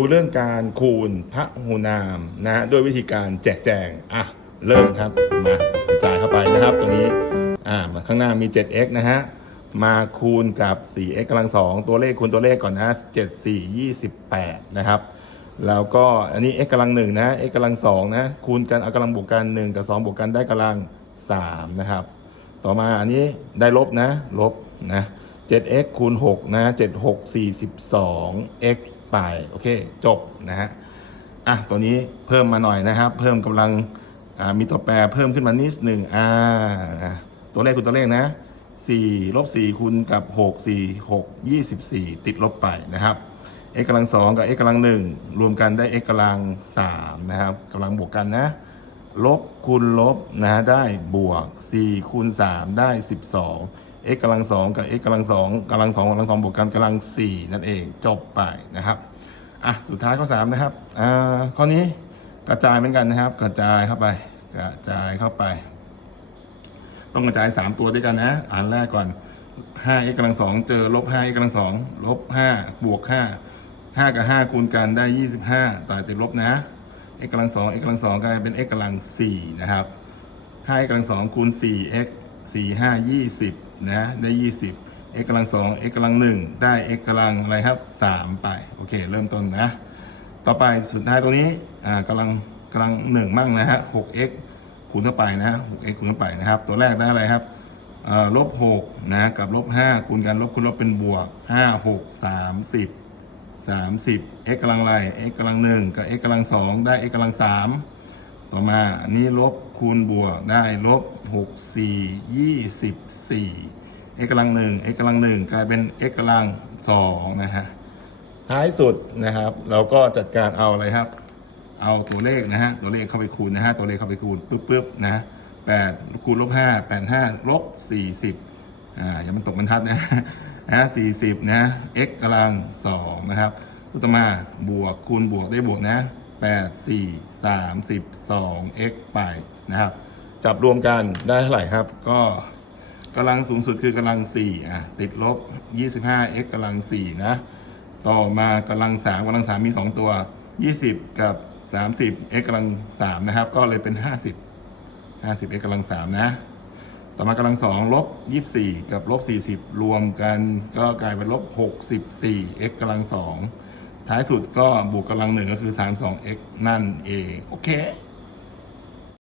ดูเรื่องการคูณพระหูนามนะฮะด้วยวิธีการแจกแจงอะเริ่มครับมากระจายเข้าไปนะครับตัวนี้อ่ามาข้างหน้ามี 7x นะฮะมาคูณกับ 4x กำลังสองตัวเลขคูณตัวเลขก่อนนะ 7 4 28 นะครับ แล้วก็อันนี้ x กำลังหนึ่งนะ x กำลังสองนะ คูณกันเอากำลังบวกกัน 1 กับ 2 บวกกันได้กำลัง 3 นะครับ ต่อมาอันนี้ได้ลบนะ ลบนะ 7x คูณ6นะ 7 6 42 x ไปโอเคจบนะฮะอะตัวนี้เพิ่มมาหน่อยนะครับ เพิ่มกำลังมีตัวแปรเพิ่มขึ้นมานิดหนึ่งอ่าตัวเลขคูณตัวเลขนะ4ลบ4คูณกับ 6 4 6 24 ติดลบไปนะครับ x กำลังสองกับ x กำลังหนึ่งรวมกันได้ x กำลังสามนะครับกำลังบวกกันนะ ลบคูณลบนะได้บวก 4 คูณ 3 ได้ 12 x กำลังสองกับ x กำลังสองกำลังสองกำลังสองบวกกันกำลัง 4 นั่นเองจบไปนะครับอะสุดท้ายข้อ3นะครับอ่าข้อนี้กระจายเหมือนกันนะครับ กระจายเข้าไป กระจายเข้าไป ต้องกระจาย 3 ตัวด้วยกันนะอ่านแรกก่อน 5x กำลังสองเจอลบ 5x กำลังสองลบ 5 บวก 5 5 กับ 5 คูณกันได้ 25 ต่อติดลบนะ x กำลังสอง x กำลังสองกลายเป็น x กำลัง4นะครับ 5x กำลังสองคูณ 4x 4 5 20นะได้20 x กำลังสอง x กำลัง1ได้ x กำลังอะไรครับ3ไปโอเค เริ่มต้นนะ ต่อไปสุดท้ายตรงนี้อ่ากำลังกำลัง1มั่งนะฮะ 6x คูณเข้าไปนะ 6x คูณเข้าไปนะครับ ตัวแรกได้อะไรครับลบหกนะกับลบห้าคูณกันลบคูณลบเป็นบวกห้าหกสามสิบ สามสิบ x กำลังไร x กำลังหนึ่งกับ x กำลังสองได้ x กำลังสามต่อมาอันนี้ลบคูณบวกได้ลบหกสี่ยี่สิบสี่ x กำลังหนึ่ง x กำลังหนึ่งกลายเป็น x กำลังสองนะฮะท้ายสุดนะครับ เราก็จัดการเอาอะไรครับ เอาตัวเลขนะฮะตัวเลขเข้าไปคูณนะฮะตัวเลขเข้าไปคูณปุ๊บปุ๊บนะแปดคูณลบห้าแปดห้าลบสี่สิบอ่าอย่ามันตกบรรทัดนะ นะสี่สิบนะ x กำลังสองนะครับต่อมาบวกคูณบวกได้บวกนะแปดสี่สามสิบสอง x ไปนะครับ จับรวมกันได้เท่าไหร่ครับ ก็กำลังสูงสุดคือกำลังสี่อะติดลบยี่สิบห้า x กำลังสี่นะ ต่อมากำลังสามกำลังสามมีสองตัวยี่สิบกับสามสิบ x กำลังสามนะครับ ก็เลยเป็นห้าสิบห้าสิบ x กำลังสามนะ ต่อมากำลังสองลบยี่สี่กับลบสี่สิบรวมกันก็กลายเป็นลบหกสิบสี่ x กำลังสองท้ายสุดก็บวกกำลังหนึ่งก็คือสามสอง x นั่นเอง โอเค